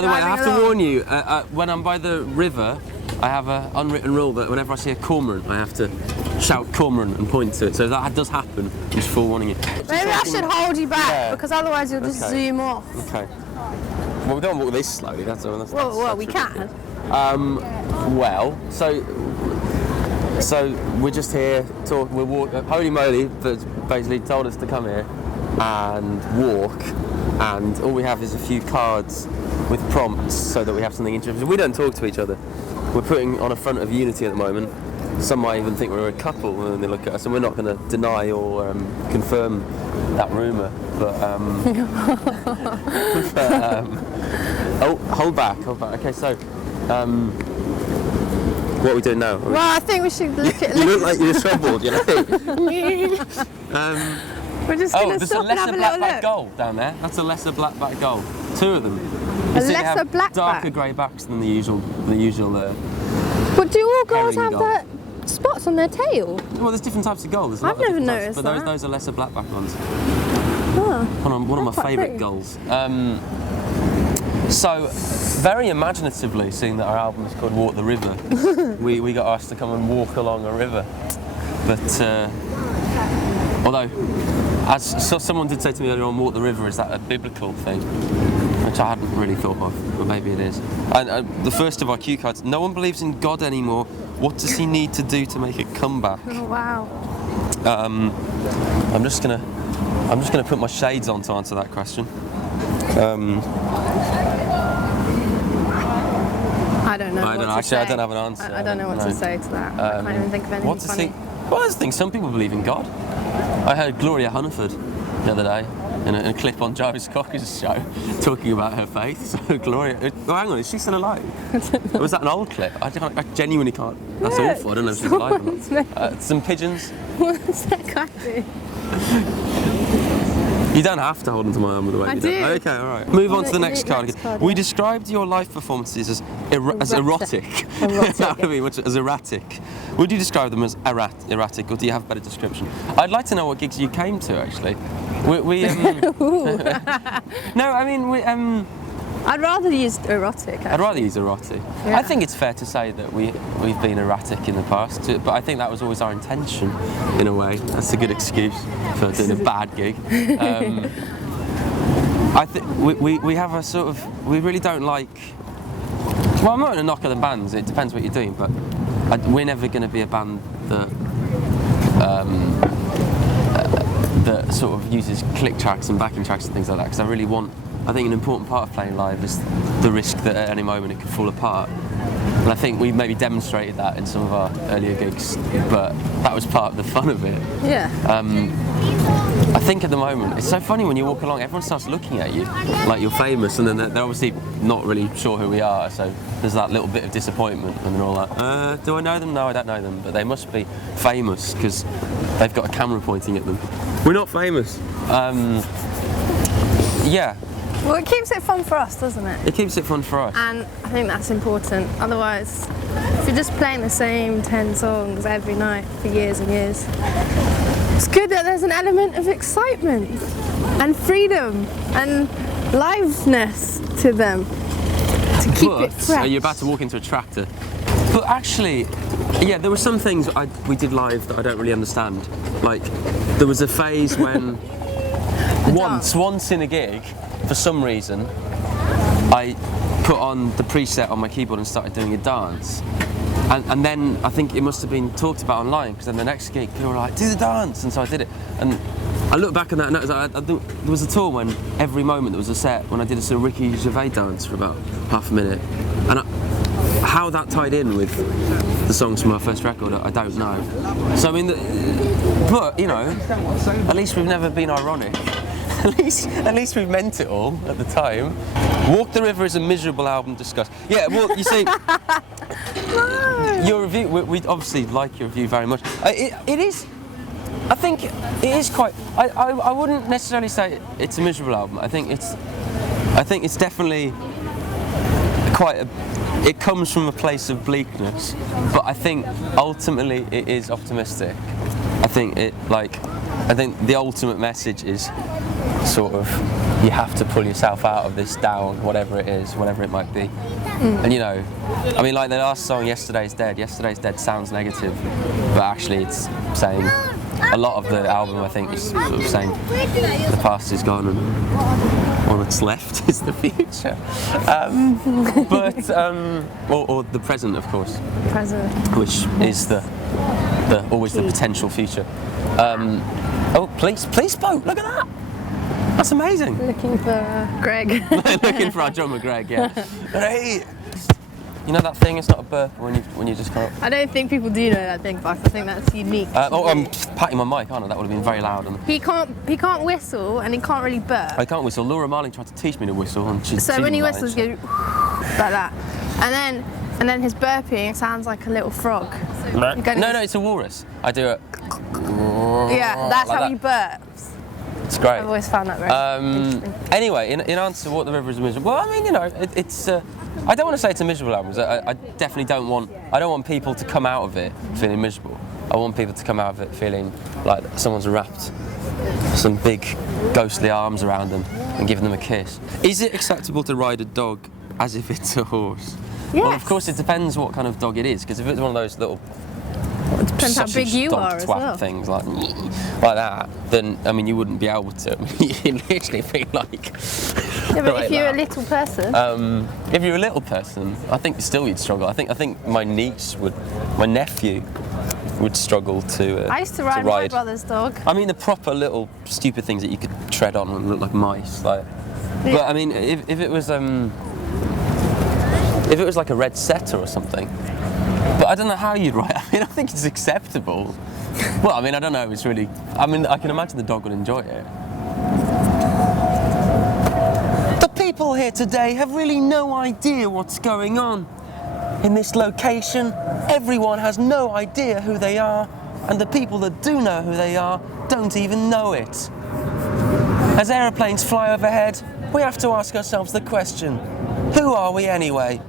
By the way, I have to warn you, when I'm by the river, I have an unwritten rule that whenever I see a cormorant, I have to shout cormorant and point to it. So if that does happen, just forewarning you. Maybe I should hold you back, because otherwise you'll just zoom off. Okay. Well, we don't walk this slowly, that's well, we can. So we're just here talking. Holy Moly basically told us to come here and walk, and all we have is a few cards with prompts so that we have something interesting. We don't talk to each other. We're putting on a front of unity at the moment. Some might even think we're a couple when they look at us, and we're not going to deny or confirm that rumour. But, hold back. Okay, so what are we doing now? Well, I think we should look at. You look like you're troubled, you know. We're just going to stop and have a little look. There's a lesser blackback gull down there. That's a lesser blackback gull. Two of them. A lesser blackback. Darker grey backs than the usual. But do all gulls have the spots on their tail? Well, there's different types of gulls. I've never noticed but that. those are lesser blackback ones. Oh, one of my favourite gulls. So, very imaginatively, seeing that our album is called Walk the River, we got asked to come and walk along a river. But although, someone did say to me earlier on, walk the river, is that a biblical thing? Which I hadn't really thought of, but maybe it is. And the first of our cue cards, no one believes in God anymore. What does he need to do to make a comeback? Oh, wow. I'm just gonna put my shades on to answer that question. I don't know. Actually, I don't have an answer. I don't know what to say to that. I can't even think of anything funny. Well, I think some people believe in God. I heard Gloria Hunniford the other day in a clip on Jarvis Cocker's show talking about her faith. So Gloria, oh, hang on, is she still alive? Was that an old clip? I genuinely can't. That's awful. I don't know if she's alive or not. Some pigeons. What's that guy do? You don't have to hold onto my arm with the way I you do. Okay, all right. Move on to the next card. We described your life performances as erotic. That would be much as erratic. Would you describe them as erratic, or do you have a better description? I'd like to know what gigs you came to, actually. No, I mean, I'd rather use erotic. Actually. I'd rather use erotic. Yeah. I think it's fair to say that we've been erratic in the past, but I think that was always our intention, in a way. That's a good excuse for doing a bad gig. I think we have a sort of, we really don't like. Well, I'm not going to knock other bands. It depends what you're doing, but we're never going to be a band that that sort of uses click tracks and backing tracks and things like that. Because I think an important part of playing live is the risk that at any moment it could fall apart. And I think we maybe demonstrated that in some of our earlier gigs, but that was part of the fun of it. Yeah. I think at the moment, it's so funny when you walk along, everyone starts looking at you like you're famous, and then they're obviously not really sure who we are, so there's that little bit of disappointment, and they're all like, do I know them? No, I don't know them, but they must be famous because they've got a camera pointing at them. We're not famous. Yeah. Well, it keeps it fun for us, doesn't it? It keeps it fun for us. And I think that's important. Otherwise, if you're just playing the same 10 songs every night for years and years, it's good that there's an element of excitement and freedom and liveness to them to keep it fresh. You're about to walk into a tractor. But actually, yeah, there were some things we did live that I don't really understand. Like, there was a phase when once in a gig, for some reason, I put on the preset on my keyboard and started doing a dance. And then I think it must have been talked about online, because then the next gig, people were like, do the dance, and so I did it. And I look back on that, and there was a tour when every moment there was a set, when I did a sort of Ricky Gervais dance for about half a minute. And how that tied in with the songs from our first record, I don't know. So I mean, but you know, at least we've never been ironic. At least we've meant it all at the time. Walk the River is a miserable album discussed. Yeah, well, you see, No. Your review, we obviously like your review very much. It is, I think it is quite, I wouldn't necessarily say it's a miserable album. I think it's definitely quite it comes from a place of bleakness, but I think ultimately it is optimistic. I think it, like, I think the ultimate message is sort of you have to pull yourself out of this down, whatever it is, whatever it might be. And you know, I mean, like the last song, Yesterday's Dead sounds negative, but actually it's saying, a lot of the album I think is sort of saying the past is gone and all that's left is the future. Or the present, of course. Present. Which is the always the potential future. Oh, police boat, look at that! That's amazing. Looking for Greg. Looking for our drummer Greg, yeah. Hey, you know that thing, it's not a burp when you just can't. I don't think people do know that thing, but I think that's unique. I'm patting my mic, aren't I? That would have been very loud. He can't whistle and he can't really burp. I can't whistle. Laura Marling tried to teach me to whistle and she So when he whistles, he goes like that. And then his burping sounds like a little frog. No, it's a walrus. I do it. Yeah, that's like how that. he burps. It's great. I've always found that very interesting. Anyway, in answer to What the River is miserable. Well, I mean, you know, it's. I don't want to say it's a miserable album. I definitely don't want. I don't want people to come out of it feeling miserable. I want people to come out of it feeling like someone's wrapped some big ghostly arms around them and given them a kiss. Is it acceptable to ride a dog as if it's a horse? Yes. Well, of course, it depends what kind of dog it is. Because if it's one of those little It depends how big you are as well. things like that, then I mean you wouldn't be able to. You'd literally feel like. Yeah, but like if you're that. a little person. If you're a little person, I think still you'd struggle. I think my nephew would struggle to. I used to ride my brother's dog. I mean the proper little stupid things that you could tread on and look like mice, like. Yeah. But I mean if it was like a red setter or something. But I don't know how you'd write. I mean, I think it's acceptable. Well, I mean, I don't know. It's really. I mean, I can imagine the dog would enjoy it. The people here today have really no idea what's going on. In this location, everyone has no idea who they are, and the people that do know who they are don't even know it. As aeroplanes fly overhead, we have to ask ourselves the question: who are we anyway?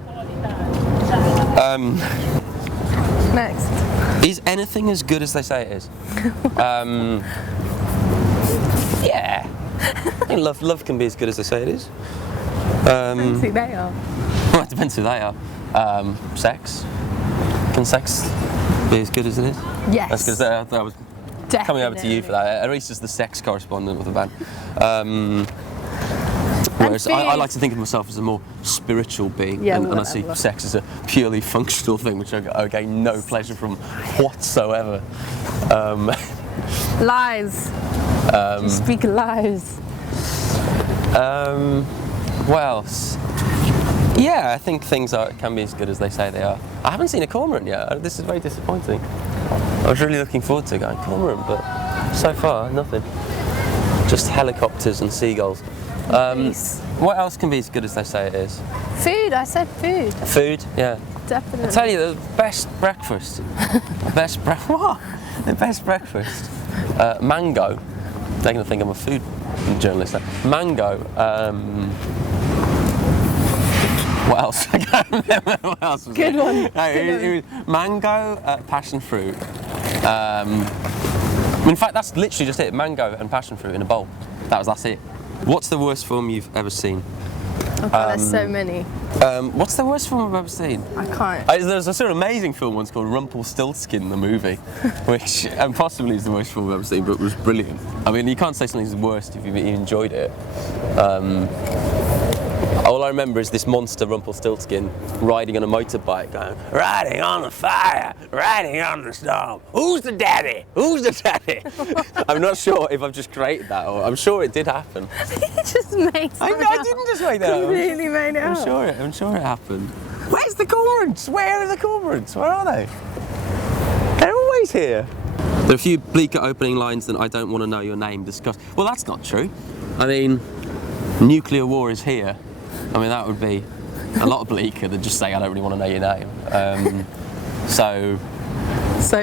Next. Is anything as good as they say it is? Yeah. I think love can be as good as they say it is. Depends who they are. Well, it depends who they are. Sex. Can sex be as good as it is? Yes. That's because I was Definitely. coming over to you for that. Arissa's the sex correspondent of the band. Whereas I like to think of myself as a more spiritual being, Yeah, and I see sex as a purely functional thing, which I gain no pleasure from whatsoever. Lies. You speak lies. What else? Yeah, I think things can be as good as they say they are. I haven't seen a cormorant yet. This is very disappointing. I was really looking forward to going cormorant, but so far nothing. Just helicopters and seagulls. What else can be as good as they say it is? Food, I said food. Food, yeah. Definitely. I tell you, the best breakfast. What? The best breakfast. Mango. They're going to think I'm a food journalist now. Mango. What else? I can't remember what else was Good it. one. No, it was mango, passion fruit. In fact, that's literally just it. Mango and passion fruit in a bowl. That's it. What's the worst film you've ever seen? Oh God, there's so many. What's the worst film I've ever seen? I can't. There's a sort of amazing film once called Rumpelstiltskin, the movie, which possibly is the worst film I've ever seen, but was brilliant. I mean, you can't say something's the worst if you enjoyed it. All I remember is this monster Rumpelstiltskin riding on a motorbike going, riding on the fire, riding on the storm. Who's the daddy? Who's the daddy? I'm not sure if I've just created that, or I'm sure it did happen. You just made I didn't just make that up. Completely made it up. I'm sure it happened. Where's the cormorants? Where are the cormorants? Where are they? They're always here. There are a few bleaker opening lines than I don't want to know your name discussed. Well, that's not true. I mean, nuclear war is here. I mean, that would be a lot bleaker than just saying I don't really want to know your name. So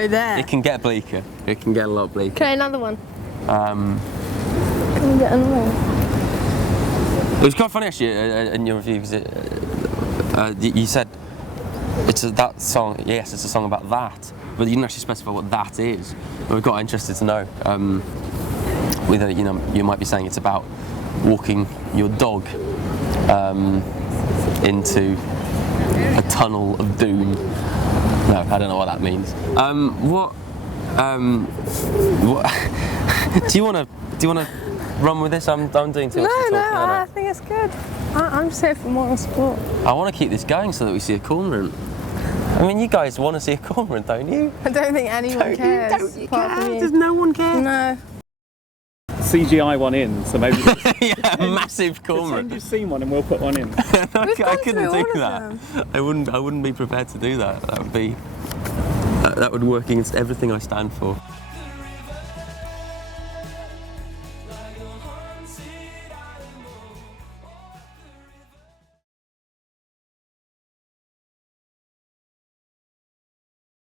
there. it can get bleaker. It can get a lot bleaker. Okay, another one. Can we get another one? It was quite funny actually in your review because you said that song. Yes, it's a song about that, but you didn't actually specify what that is. We're quite interested to know. you might be saying it's about walking your dog into a tunnel of doom. No, I don't know what that means. What do you want to run with this? I'm doing too much talking. No, I think it's good. I'm just here for moral support. I want to keep this going so that we see a cormorant. I mean, you guys want to see a cormorant, don't you? I don't think anyone cares. Don't you apart care? from you. Does no one care? No. CGI one in, so maybe Yeah, a massive pretend cormorant. you've seen one and we'll put one in. I gone couldn't through do all that. of I wouldn't be prepared to do that. That would work against everything I stand for.